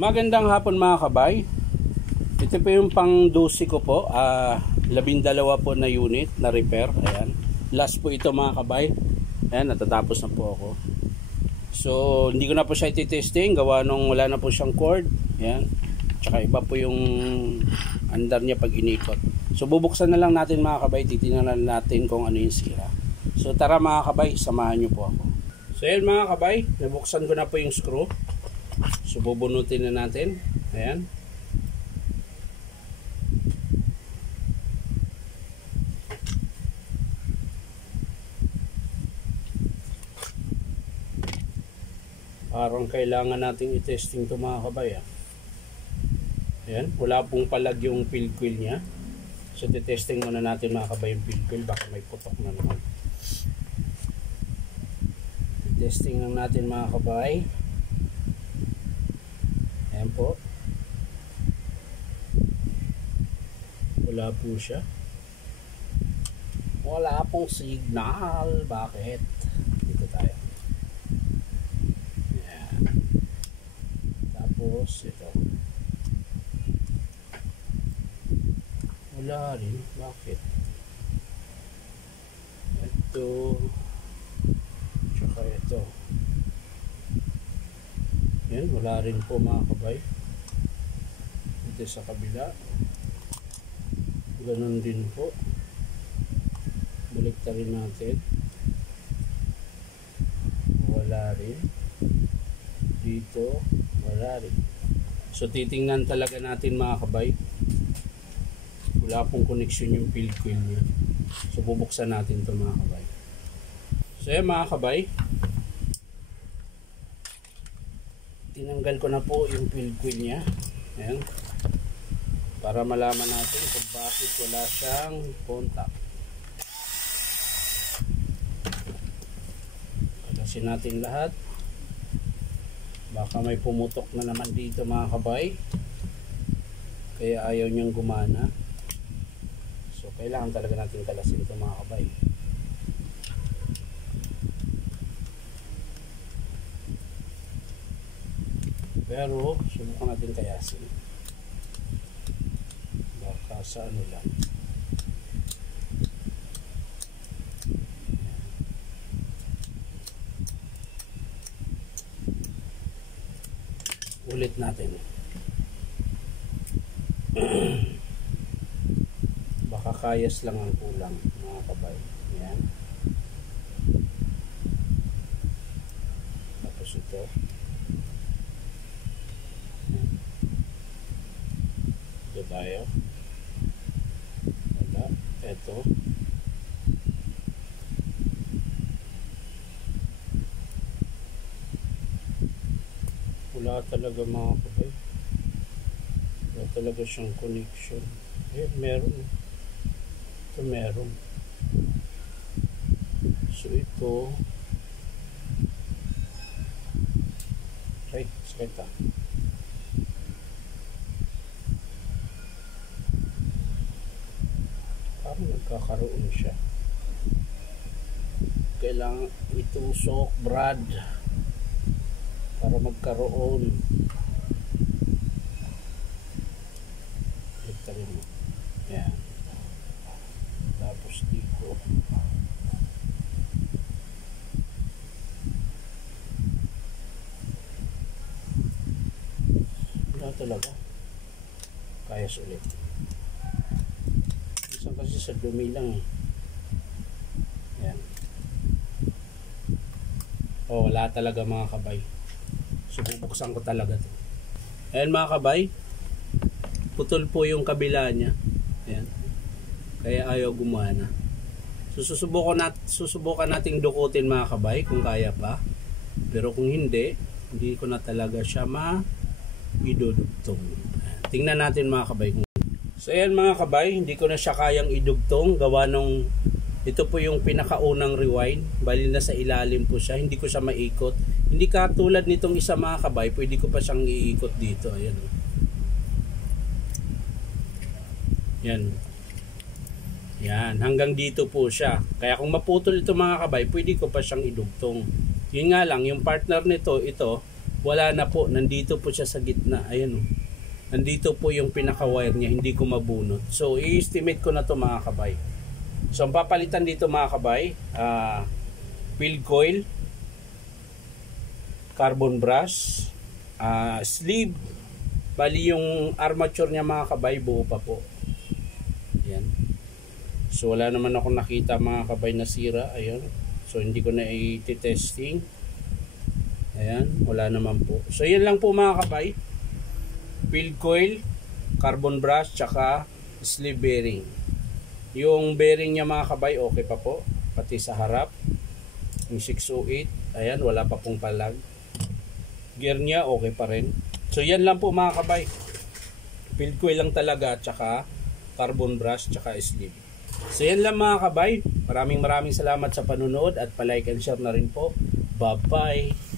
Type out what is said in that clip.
Magandang hapon mga kabay. Ito po yung pang 12 ko po, 12 po na unit na repair. Ayan. Last po ito mga kabay. Ayan, natatapos na po ako. So, hindi ko na po siya ititesting. Gawa nung wala na po siyang cord. Ayan. Tsaka iba po yung andar niya pag inikot. So, bubuksan na lang natin mga kabay. Titingnan natin kung ano yung sira. So, tara mga kabay, samahan nyo po ako. So, ayan mga kabay. Nabuksan ko na po yung screw. So bubunutin na natin. Ayan. Parang kailangan nating i-testing ito mga kabay. Ayan. Wala pong palag yung field coil nya. So i-testing muna natin mga kabay yung field coil. Baka may putok na naman. I-testing lang natin mga kabay. Ayan po. Wala po siya. Wala pong signal. Bakit? Dito tayo. Ayan. Tapos ito. Wala rin. Bakit? Ito. Tsaka ito. Yan, wala rin po mga kabay. Ito sa kabila. Ganun din po. Baliktarin natin. Wala rin. Dito, wala rin. So titingnan talaga natin mga kabay. Wala pong connection yung field coil niya. So bubuksan natin ito mga kabay. So yan mga kabay. Tinanggal ko na po yung field coil niya. Ayan. Para malaman natin kung bakit wala siyang contact. Kalasin natin lahat. Baka may pumutok na naman dito mga kabay. Kaya ayaw niyang gumana. So kailangan talaga natin kalasin ito mga kabay. Pero subukan natin kayasin. Baka sa ano lang. Ulit natin. Baka kayas lang ang kulang mga kabay. Ayan. Tapos ito. Tayo. Wala. Ito. Wala talaga mga kabay. Wala talaga siyang connection. Meron. Ito meron. So ito. Right. Sakit ah. Nagkakaroon siya. Kailangan itusok brad para magkaroon. Ito rin mo. Yan. Tapos dito. Wala talaga. Kayas ulit. Kasi sa dumi lang eh. Yan. Oh, wala talaga mga kabay. So bubuksan ko talaga to. Ayan mga kabay. Putol po yung kabila niya. Ayan. Kaya ayaw gumana. So susubukan nating dukutin mga kabay kung kaya pa. Pero kung hindi ko na talaga siya ma-idudugtong. Tingnan natin mga kabay. So ayan mga kabay, hindi ko na siya kayang idugtong. Gawa nung ito po yung pinakaunang rewind. Bali na sa ilalim po siya. Hindi ko siya maikot. Hindi katulad nitong isa mga kabay. Pwede ko pa siyang iikot dito. Ayan. Yan. Yan. Hanggang dito po siya. Kaya kung maputol ito mga kabay, pwede ko pa siyang idugtong. Yun nga lang, yung partner nito, ito, wala na po, nandito po siya sa gitna. Ayan o. Nandito po yung pinaka-wire niya, hindi ko mabunot. So, i-estimate ko na to mga kabay. So, ang papalitan dito mga kabay, field coil, carbon brush, sleeve, bali yung armature niya mga kabay, buo pa po. Ayan. So, wala naman ako nakita mga kabay na sira. Ayan. So, hindi ko na i-testing. Ayan, wala naman po. So, yan lang po mga kabay. Field coil, carbon brush, tsaka sleeve bearing. Yung bearing niya mga kabay, okay pa po. Pati sa harap. Yung 608, ayan, wala pa pong palag. Gear niya, okay pa rin. So, yan lang po mga kabay. Field coil lang talaga, tsaka carbon brush, tsaka sleeve. So, yan lang mga kabay. Maraming salamat sa panunood at palike and share na rin po. Bye-bye!